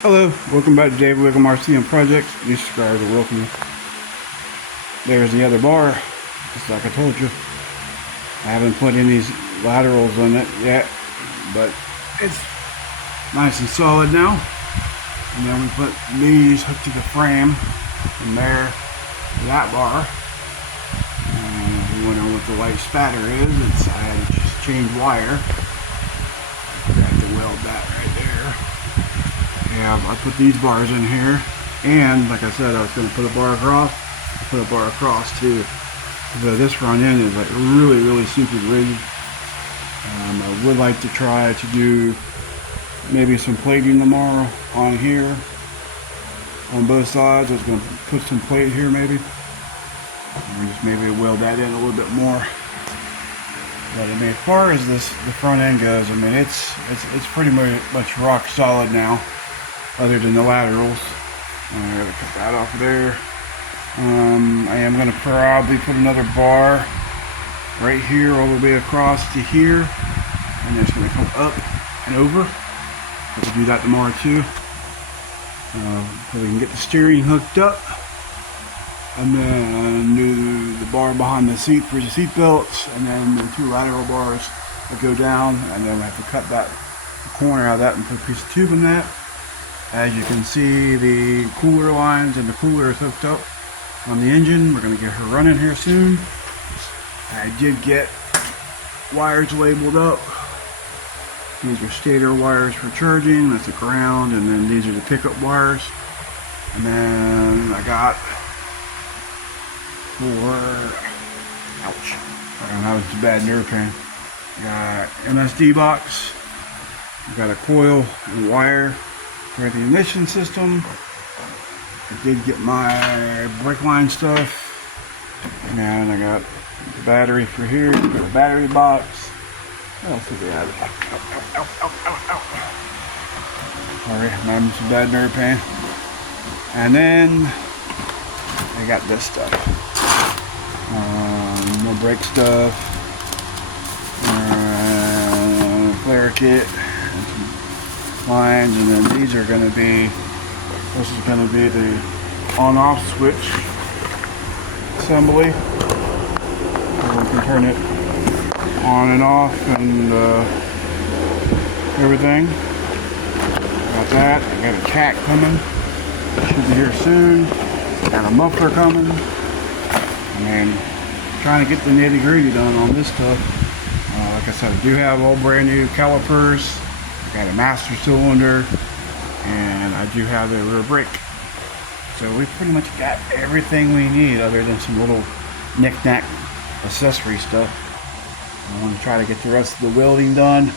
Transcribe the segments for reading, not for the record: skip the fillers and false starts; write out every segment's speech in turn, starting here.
Hello, welcome back to David Wickham RCM Projects. New subscribers are welcome. There's the other bar, just like I told you. I haven't put any laterals on it yet, but it's nice and solid now. And then we put these hooked to the frame from there to that bar. And if you wonder what the white spatter is, I had to just change wire. I have to weld that right there. Yeah, I put these bars in here, and like I said, I was going to put a bar across too. This front end is like really super rigged. I would like to try to do maybe some plating tomorrow on here on both sides. I was going to put some plate here maybe, and just maybe weld that in a little bit more. But I mean, as far as the front end goes, I mean it's pretty much rock solid now. Other than the laterals. I'm going to cut that off of there. I am going to probably put another bar right here all the way across to here, and it's going to come up and over. I will do that tomorrow too, so we can get the steering hooked up, and then do the bar behind the seat for the seat belts, and then the two lateral bars that go down, and then we have to cut that corner out of that and put a piece of tube in that. As you can see, the cooler lines and the cooler is hooked up on the engine. We're going to get her running here soon. I did get wires labeled up. These are stator wires for charging. That's the ground, and then these are the pickup wires. And then I got ouch, that was a bad nerve pain. I got MSD box. I got a coil and wire for the ignition system. I did get my brake line stuff, and I got the battery for here. Got a battery box. What else did we have? Sorry, I'm having some bad nerve pain. And then I got this stuff. More brake stuff. Flare kit. Lines, and then these are going to be, this is going to be the on-off switch assembly. So we can turn it on and off and everything. Got that. I got a cat coming. Should be here soon. Got a muffler coming. I mean, trying to get the nitty-gritty done on this stuff. Like I said, I do have all brand new calipers. I got a master cylinder, and I do have a rear brake. So we pretty much got everything we need other than some little knick-knack accessory stuff. I want to try to get the rest of the welding done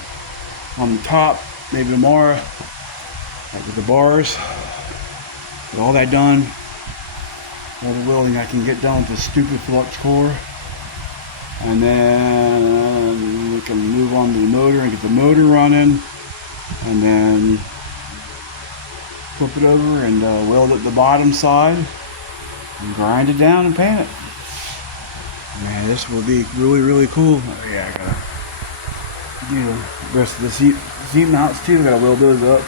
on the top, maybe tomorrow, like with the bars. Get all that done. All the welding I can get done with this stupid flux core. And then we can move on to the motor and get the motor running. And then flip it over and weld it the bottom side and grind it down and paint it. Man, this will be really cool. Oh, yeah, I gotta do the rest of the seat mounts too. I gotta weld those up,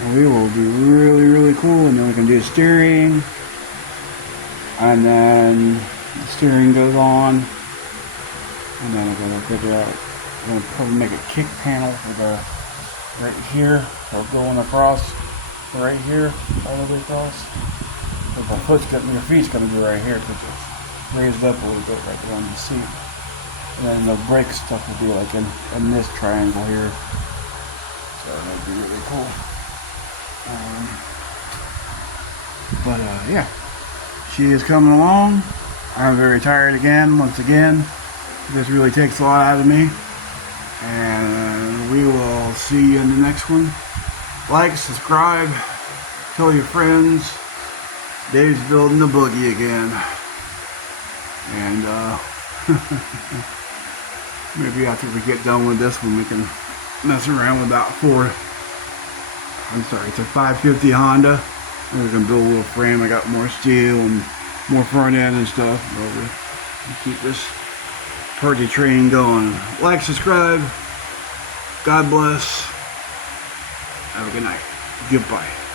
and we will be really cool. And then we can do steering, and then the steering goes on, and then I'm gonna figure out. I'm going to probably make a kick panel for the right here, or going across right here, all the way across. But your feet's going to be right here because it's raised up a little bit right there on the seat. And then the brake stuff will be like in this triangle here. So that'd be really cool. Yeah, she is coming along. I'm very tired again, once again. This really takes a lot out of me. And we will see you in the next one. Like, subscribe, tell your friends. Dave's building the buggy again. And maybe after we get done with this one, we can mess around with that it's a 550 Honda. And we can build a little frame. I got more steel and more front end and stuff. We'll keep this party train going. Like, subscribe. God bless. Have a good night. Goodbye.